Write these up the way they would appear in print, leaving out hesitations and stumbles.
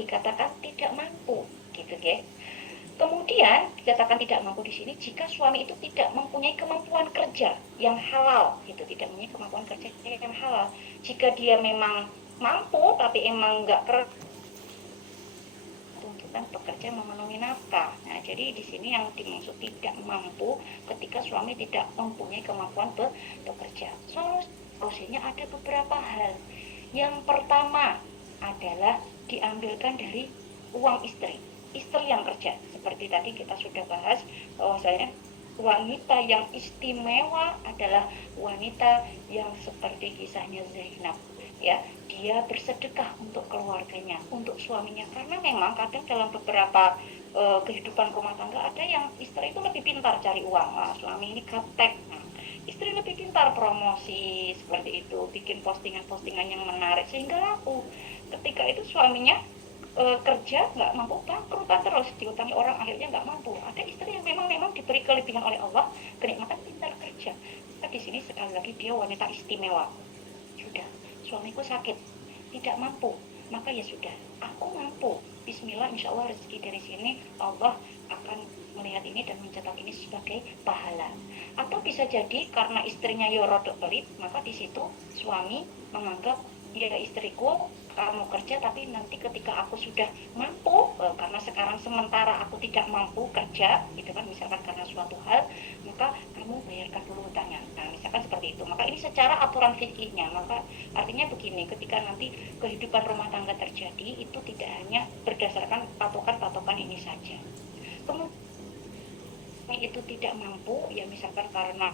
dikatakan tidak mampu, gitu ya. Kemudian dikatakan tidak mampu di sini jika suami itu tidak mempunyai kemampuan kerja yang halal, gitu, tidak mempunyai kemampuan kerja yang halal. Jika dia memang mampu tapi emang nggak kerja, tuntutan pekerja memenuhi nafkah. Nah, jadi di sini yang dimaksud tidak mampu ketika suami tidak mempunyai kemampuan bekerja. Solusinya ada beberapa hal. Yang pertama adalah diambilkan dari uang istri. Istri yang kerja. Seperti tadi kita sudah bahas bahwasanya wanita yang istimewa adalah wanita yang seperti kisahnya Zainab, ya, dia bersedekah untuk keluarganya, untuk suaminya, karena memang kadang dalam beberapa kehidupan rumah tangga ada yang istri itu lebih pintar cari uang, nah, suami ini gaptek, nah, istri lebih pintar promosi seperti itu, bikin postingan-postingan yang menarik sehingga laku. Ketika itu suaminya kerja nggak mampu, bangkrutan terus, diutangi orang, akhirnya nggak mampu. Ada istri yang memang diberi kelebihan oleh Allah, kenikmatan pintar kerja. Nah, di sini sekali lagi dia wanita istimewa. Sudah, suamiku sakit, tidak mampu, maka ya sudah, aku mampu. Bismillah, insya Allah rezeki dari sini Allah akan melihat ini dan mencatat ini sebagai pahala. Atau bisa jadi karena istrinya yo rodok pelit, maka di situ suami menganggap ya istriku kamu kerja tapi nanti ketika aku sudah mampu, karena sekarang sementara aku tidak mampu kerja gitu kan, misalkan karena suatu hal, maka kamu bayarkan dulu hutangnya. Nah, misalkan seperti itu, maka ini secara aturan fikihnya, maka artinya begini, ketika nanti kehidupan rumah tangga terjadi itu tidak hanya berdasarkan patokan-patokan ini saja. Kemudian itu tidak mampu, ya misalkan karena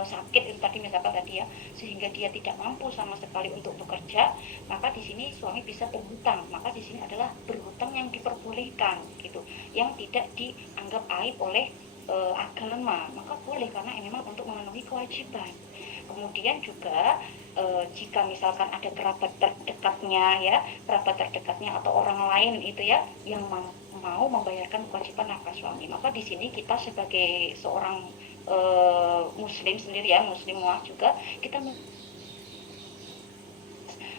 sakit itu tadi, misalkan tadi ya, sehingga dia tidak mampu sama sekali untuk bekerja, maka di sini suami bisa berhutang. Maka di sini adalah berhutang yang diperbolehkan gitu, yang tidak dianggap aib oleh agama, maka boleh karena ini memang untuk memenuhi kewajiban. Kemudian juga jika misalkan ada kerabat terdekatnya, ya, kerabat terdekatnya atau orang lain itu ya yang mau membayarkan kewajiban nafkah suami, maka di sini kita sebagai seorang muslim sendiri ya, muslimah juga, kita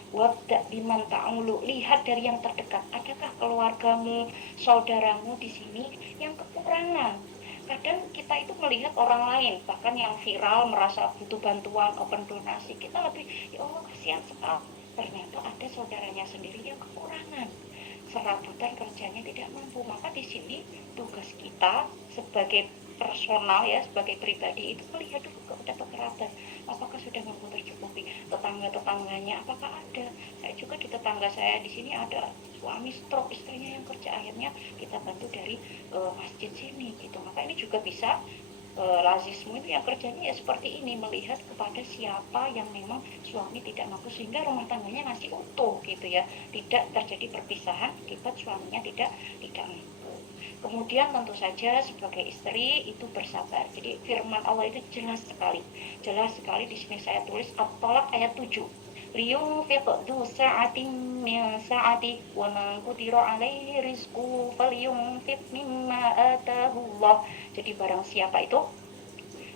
wabda biman ta'ulu, lihat dari yang terdekat, adakah keluargamu, saudaramu di sini yang kekurangan. Kadang kita itu melihat orang lain, bahkan yang viral merasa butuh bantuan, open donasi, kita lebih ya Allah kasihan sekali, ternyata ada saudaranya sendiri yang kekurangan, serabutan kerjanya tidak mampu. Maka di sini tugas kita sebagai personal ya, sebagai pribadi itu melihat dulu kepada kerabat, apakah sudah mampu tercukupi, tetangga-tetangganya apakah ada. Saya juga di tetangga saya di sini ada suami stroke, istrinya yang kerja, akhirnya kita bantu dari masjid sini gitu. Maka ini juga bisa lazismu itu yang kerjanya ya seperti ini, melihat kepada siapa yang memang suami tidak mampu sehingga rumah tangganya masih utuh gitu ya, tidak terjadi perpisahan akibat suaminya tidak mampu. Kemudian tentu saja sebagai istri itu bersabar. Jadi firman Allah itu jelas sekali di sini saya tulis At-Tolak ayat 7. Liyunfiq du sa'atin min sa'ati wa man qudira alaihi rizquhu falyunfiq mimma atahullah. Jadi barang siapa itu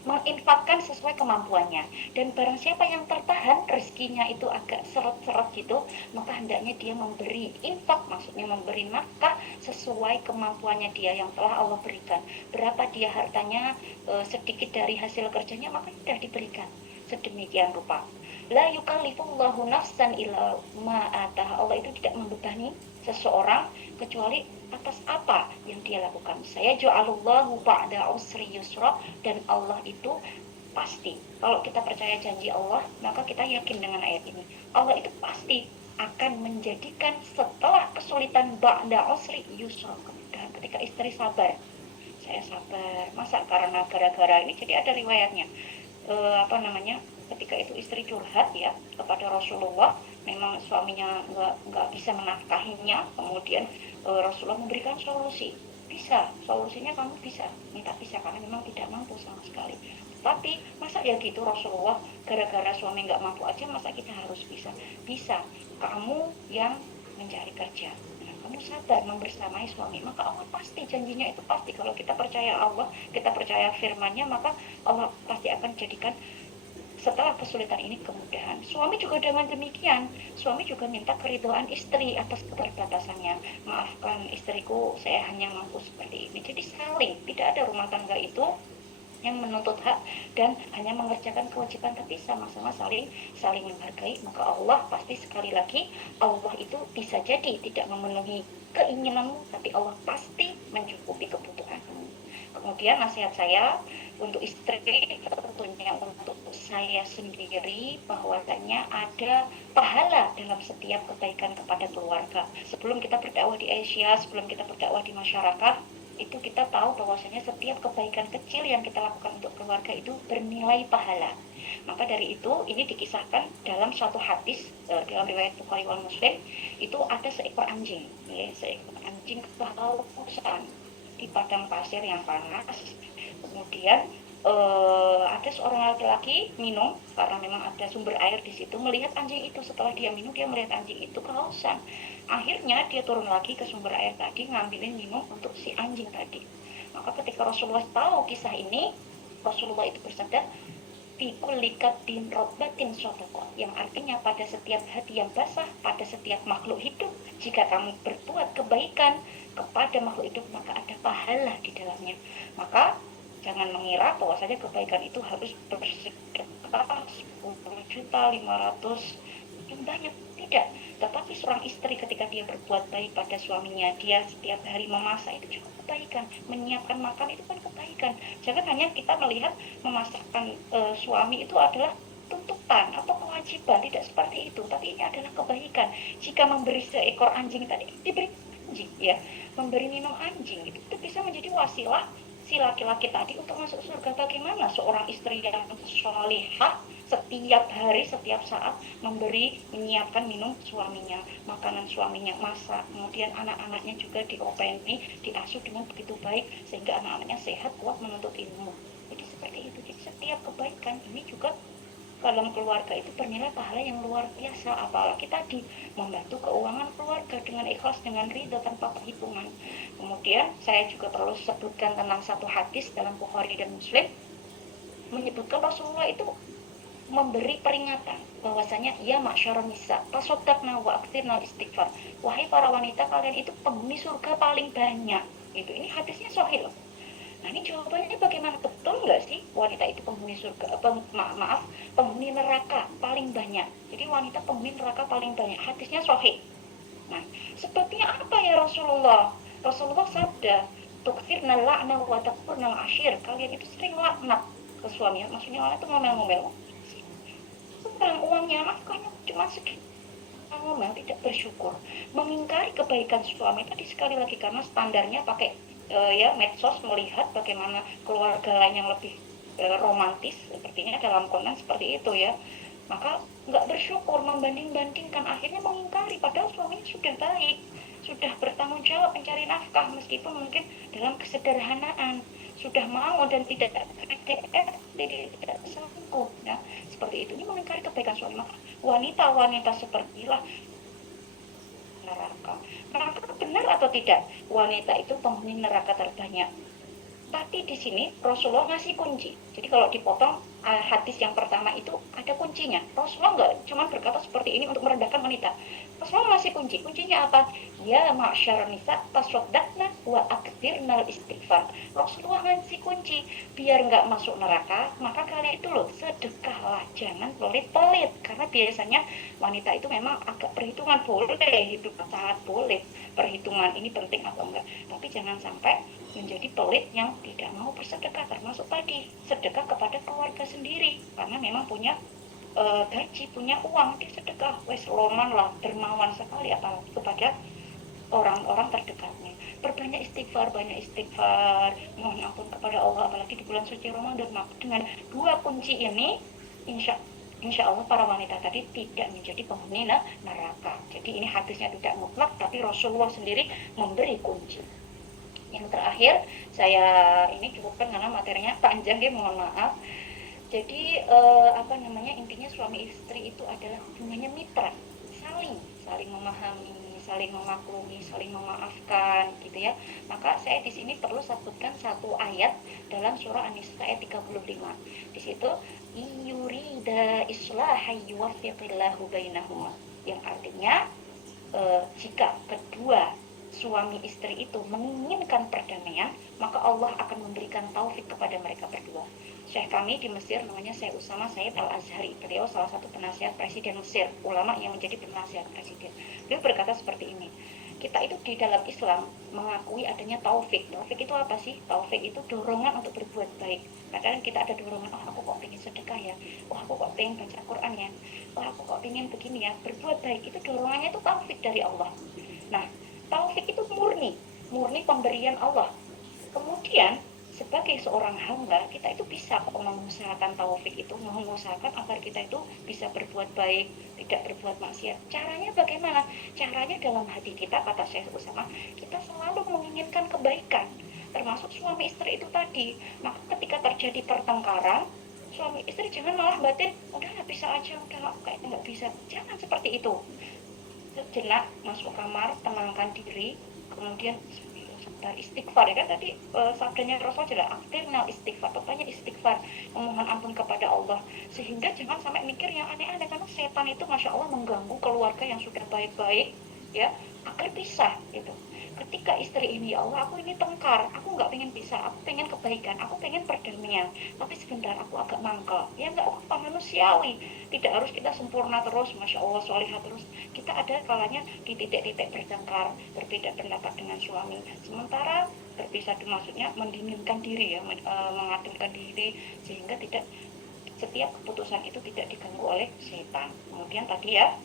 menginfakkan sesuai kemampuannya, dan barang siapa yang tertahan rezekinya itu agak seret-seret gitu, maka hendaknya dia memberi infak, maksudnya memberi nafkah sesuai kemampuannya dia yang telah Allah berikan. Berapa dia hartanya, sedikit dari hasil kerjanya, maka sudah diberikan sedemikian rupa. La yukallifullahu nafsan illa ma ataha. Allah itu tidak membebani seseorang kecuali atas apa yang dia lakukan. Saya ja'alullahu ba'da usri yusra, dan Allah itu pasti, kalau kita percaya janji Allah, maka kita yakin dengan ayat ini, Allah itu pasti akan menjadikan setelah kesulitan ba'da usri yusra, kemudahan. Ketika istri sabar, saya sabar, masa karena gara-gara ini, jadi ada riwayatnya, ketika itu istri curhat ya kepada Rasulullah, memang suaminya nggak bisa menafkahinya, kemudian Rasulullah memberikan solusi, solusinya kamu bisa minta pisah karena memang tidak mampu sama sekali. Tapi masa ya gitu Rasulullah, gara-gara suami nggak mampu aja masa kita harus bisa kamu yang mencari kerja, kamu sabar membersamai suami, maka Allah pasti, janjinya itu pasti. Kalau kita percaya Allah, kita percaya firman-Nya, maka Allah pasti akan jadikan setelah kesulitan ini kemudahan. Suami juga dengan demikian, suami juga minta keridhaan istri atas keterbatasannya. Maafkan istriku, saya hanya mampu seperti ini. Jadi saling, tidak ada rumah tangga itu yang menuntut hak dan hanya mengerjakan kewajiban, tapi sama-sama saling menghargai. Maka Allah pasti, sekali lagi, Allah itu bisa jadi tidak memenuhi keinginanmu, tapi Allah pasti mencukupi kebutuhanmu. Kemudian nasihat saya untuk istri, tentunya untuk saya sendiri, bahwasanya ada pahala dalam setiap kebaikan kepada keluarga. Sebelum kita berdakwah di Asia, sebelum kita berdakwah di masyarakat, itu kita tahu bahwasanya setiap kebaikan kecil yang kita lakukan untuk keluarga itu bernilai pahala. Maka dari itu, ini dikisahkan dalam suatu hadis dalam riwayat Bukhari wal Muslim, itu ada seekor anjing, ya, seekor anjing kehausan di padang pasir yang panas. Kemudian ada seorang laki-laki minum karena memang ada sumber air di situ. Melihat anjing itu, setelah dia minum, dia melihat anjing itu kehausan. Akhirnya dia turun lagi ke sumber air tadi, ngambilin minum untuk si anjing tadi. Maka ketika Rasulullah tahu kisah ini, Rasulullah itu bersabda, "Bikullikat din robatin sodako," yang artinya pada setiap hati yang basah, pada setiap makhluk hidup, jika kamu berbuat kebaikan kepada makhluk hidup, maka ada pahala di dalamnya. Maka jangan mengira bahwasanya kebaikan itu harus bersedekah 10 juta, 500, yang banyak, tidak. Tetapi seorang istri ketika dia berbuat baik pada suaminya, dia setiap hari memasak, itu juga kebaikan. Menyiapkan makan itu kan kebaikan. Jangan hanya kita melihat memasakkan suami itu adalah tuntutan atau kewajiban, tidak seperti itu, tapi ini adalah kebaikan. Jika memberi seekor anjing tadi, diberi anjing, ya, memberi minum anjing, itu bisa menjadi wasilah si laki-laki tadi untuk masuk surga. Bagaimana seorang istri yang sholihah setiap hari, setiap saat menyiapkan minum suaminya, makanan suaminya, masak, kemudian anak-anaknya juga diopeni, diasuh dengan begitu baik, sehingga anak-anaknya sehat, kuat menuntut ilmu. Jadi seperti itu. Jadi setiap kebaikan ini juga dalam keluarga itu bernilai pahala yang luar biasa. Apalagi tadi membantu keuangan keluarga dengan ikhlas, dengan ridho, tanpa perhitungan. Kemudian saya juga perlu sebutkan tentang satu hadis dalam Bukhari dan Muslim, menyebutkan Rasulullah itu memberi peringatan bahwasanya, ya ma'syarun nisa tasaddaqna wa aktsirna istighfar, wahai para wanita, kalian itu penghuni surga paling banyak. Ini hadisnya sahih loh. Nah, ini jawabannya bagaimana? Betul nggak sih wanita itu penghuni surga, penghuni neraka paling banyak? Jadi wanita penghuni neraka paling banyak, hadisnya sahih. Nah, sebabnya apa ya Rasulullah? Rasulullah sabda, tukfirna la'na wa takfurnal ashir, kalian itu sering laknat ke suami. Maksudnya laknat itu ngomel-ngomel, kurang uangnya, makannya cuma sedikit, ngomel, tidak bersyukur, mengingkari kebaikan suami tadi. Sekali lagi, karena standarnya pakai medsos, melihat bagaimana keluarga lain yang lebih romantis, sepertinya dalam konten seperti itu ya, maka nggak bersyukur, membanding-bandingkan, akhirnya mengingkari, padahal suaminya sudah baik, sudah bertanggung jawab mencari nafkah, meskipun mungkin dalam kesederhanaan, sudah mau dan tidak sanggup. Nah, seperti itu. Ini mengingkari kebaikan suami. Maka wanita-wanita sepertilah neraka. Maka benar atau tidak, wanita itu penghuni neraka terbanyak. Tapi di sini Rasulullah ngasih kunci. Jadi kalau dipotong hadis yang pertama itu ada kuncinya. Rasulullah nggak cuma berkata seperti ini untuk merendahkan wanita. Rasulullah ngasih kunci. Kuncinya apa? Ya ma'syarun nisa tasaddaqna wa aktsirnal istighfar. Rasulullah ngasih kunci biar nggak masuk neraka, maka kalian itu loh sedekahlah, jangan pelit-pelit. Karena biasanya wanita itu memang agak perhitungan, boleh hidup sangat boleh perhitungan ini penting atau enggak, tapi jangan sampai menjadi pelit yang tidak mau bersedekah. Termasuk tadi sedekah kepada keluarga sendiri, karena memang punya gaji, punya uang, dia sedekah, wes loman lah, dermawan sekali, apalagi kepada orang-orang terdekatnya. Perbanyak istighfar, banyak istighfar, mohon ampun kepada Allah, apalagi di bulan suci Ramadan. Dengan dua kunci ini, insya Allah para wanita tadi tidak menjadi penghuni neraka. Jadi ini hadisnya tidak mutlak, tapi Rasulullah sendiri memberi kunci. Yang terakhir, saya ini cukupkan karena materinya panjang ya, mohon maaf. Jadi intinya suami istri itu adalah hubungannya mitra, saling memahami, saling memaklumi, saling memaafkan gitu ya. Maka saya di sini perlu sebutkan satu ayat dalam surah An-Nisa ayat 35. Di situ yurida islaha yuwaffiqillahu bainahuma, yang artinya jika kedua suami istri itu menginginkan perdamaian, maka Allah akan memberikan taufik kepada mereka berdua. Syekh kami di Mesir namanya Syekh Usama Said Al-Azhari. Beliau salah satu penasihat presiden Mesir, ulama yang menjadi penasihat presiden. Beliau berkata seperti ini, kita itu di dalam Islam mengakui adanya taufik. Taufik itu apa sih? Taufik itu dorongan untuk berbuat baik. Kadang kita ada dorongan, oh aku kok pengen sedekah ya, oh aku kok pengen baca Quran ya, oh aku kok pengen begini ya, berbuat baik. Itu dorongannya itu taufik dari Allah. Nah, taufik itu murni pemberian Allah. Kemudian sebagai seorang hamba, kita itu bisa mengusahakan taufik itu, mengusahakan agar kita itu bisa berbuat baik, tidak berbuat maksiat. Caranya bagaimana? Caranya dalam hati kita, kata Syekh Usama, kita selalu menginginkan kebaikan, termasuk suami istri itu tadi. Maka ketika terjadi pertengkaran, suami istri jangan malah batin, udah nggak bisa aja, udah kayaknya nggak bisa. Jangan seperti itu. Sejenak masuk kamar, tenangkan diri, kemudian istighfar, ya kan tadi sabdanya Rasul adalah aktirnal istighfar, banyak istighfar, memohon ampun kepada Allah, sehingga jangan sampai mikir yang aneh-aneh, karena setan itu Masya Allah mengganggu keluarga yang sudah baik-baik ya, agar pisah gitu. Ketika istri ini, ya Allah aku ini tengkar, aku nggak pengen pisah, aku pengen kebaikan, aku pengen perdamaian, tapi sebentar aku agak mangkel, ya nggak apa, manusiawi, tidak harus kita sempurna terus, Masya Allah solihah terus. Kita ada kalanya di titik-titik bertengkar, berbeda pendapat dengan suami, sementara berpisah itu maksudnya mendinginkan diri ya, mengademkan diri, sehingga tidak setiap keputusan itu tidak diganggu oleh setan. Kemudian tadi ya,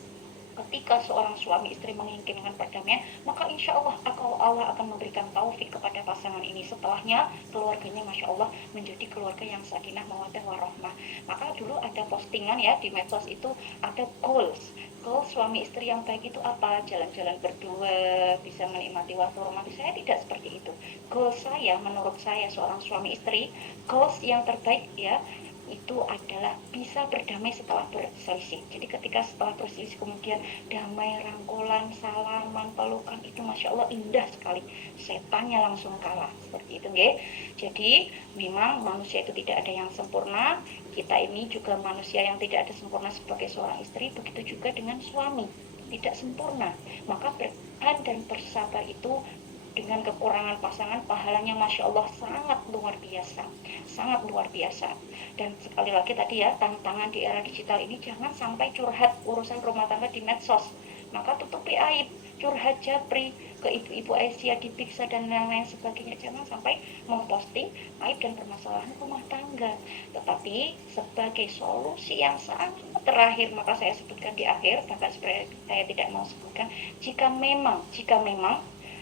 ketika seorang suami istri menginginkan perdamaian, maka insya Allah akan memberikan taufik kepada pasangan ini. Setelahnya keluarganya Masya Allah menjadi keluarga yang sakinah mawaddah warahmah. Maka dulu ada postingan ya di medsos itu, ada goals suami istri yang baik itu apa? Jalan-jalan berdua, bisa menikmati waktu romantis. Saya tidak seperti itu. Goals saya, menurut saya seorang suami istri, goals yang terbaik ya, itu adalah bisa berdamai setelah berselisih. Jadi ketika setelah berselisih kemudian damai, rangkulan, salaman, pelukan, itu Masya Allah indah sekali. Setannya langsung kalah. Seperti itu nggih. Jadi memang manusia itu tidak ada yang sempurna. Kita ini juga manusia yang tidak ada sempurna sebagai seorang istri. Begitu juga dengan suami, tidak sempurna. Maka bertahan dan bersabar itu dengan kekurangan pasangan, pahalanya Masya Allah sangat luar biasa, sangat luar biasa. Dan sekali lagi tadi ya, tantangan di era digital ini, jangan sampai curhat urusan rumah tangga di medsos, maka tutupi aib, curhat japri ke ibu-ibu Asia di Pizza dan lain-lain sebagainya. Jangan sampai memposting aib dan permasalahan rumah tangga. Tetapi sebagai solusi yang sangat terakhir, maka saya sebutkan di akhir, bahkan saya tidak mau sebutkan, jika memang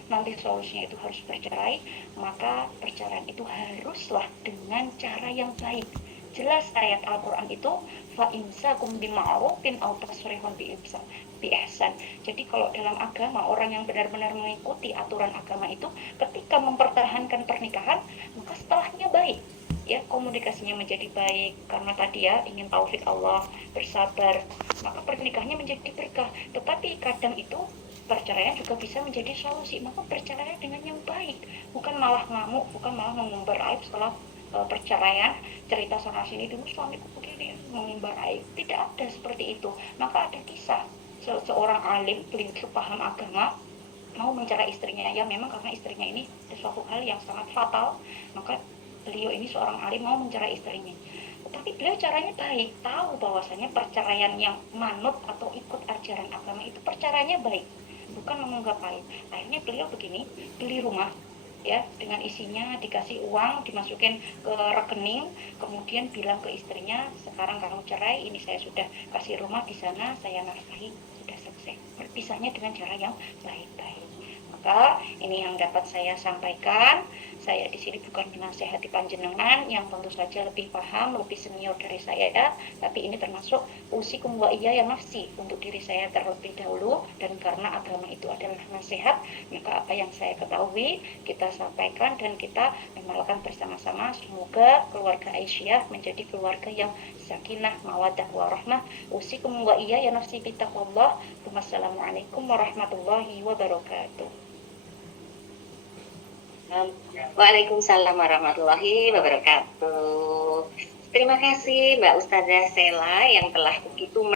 nanti solusinya itu harus bercerai, maka perceraian itu haruslah dengan cara yang baik. Jelas ayat Al-Quran itu fa imsakum bima'rufin aw tasrihun bi ihsan. Jadi kalau dalam agama, orang yang benar-benar mengikuti aturan agama itu, ketika mempertahankan pernikahan, maka setelahnya baik ya, komunikasinya menjadi baik, karena tadi ya ingin taufik Allah, bersabar, maka pernikahannya menjadi berkah. Tetapi kadang itu perceraian juga bisa menjadi solusi, maka perceraian dengan yang baik, bukan malah ngamuk, bukan malah mengumbar aib setelah perceraian, cerita sana sini dulu suamiku begini, mengumbar aib. Tidak ada seperti itu. Maka ada kisah seorang alim, beliau paham agama, mau mencerai istrinya, ya memang karena istrinya ini sesuatu hal yang sangat fatal, maka beliau ini seorang alim mau mencerai istrinya. Tetapi beliau caranya baik, tahu bahwasanya perceraian yang manut atau ikut ajaran agama itu perceraiannya baik, bukan menganggap aib. Akhirnya beliau begini, beli rumah ya, dengan isinya dikasih uang, dimasukin ke rekening, kemudian bilang ke istrinya, sekarang kamu cerai, ini saya sudah kasih rumah di sana, saya nafkahi, sudah selesai. Berpisahnya dengan cara yang baik-baik. Maka ini yang dapat saya sampaikan. Saya di sini bukan menasehati panjenengan yang tentu saja lebih paham, lebih senior dari saya, tapi ini termasuk usikum wa iyaya nafsi untuk diri saya terlebih dahulu, dan karena agama itu adalah nasihat, maka apa yang saya ketahui kita sampaikan dan kita amalkan bersama-sama. Semoga keluarga Aisyah menjadi keluarga yang sakinah, mawaddah, warahmah. Usikum wa iyaya nafsi bittaqwallah. Wassalamualaikum warahmatullahi wabarakatuh. Waalaikumsalam warahmatullahi wabarakatuh. Terima kasih Mbak Ustazah Sela yang telah begitu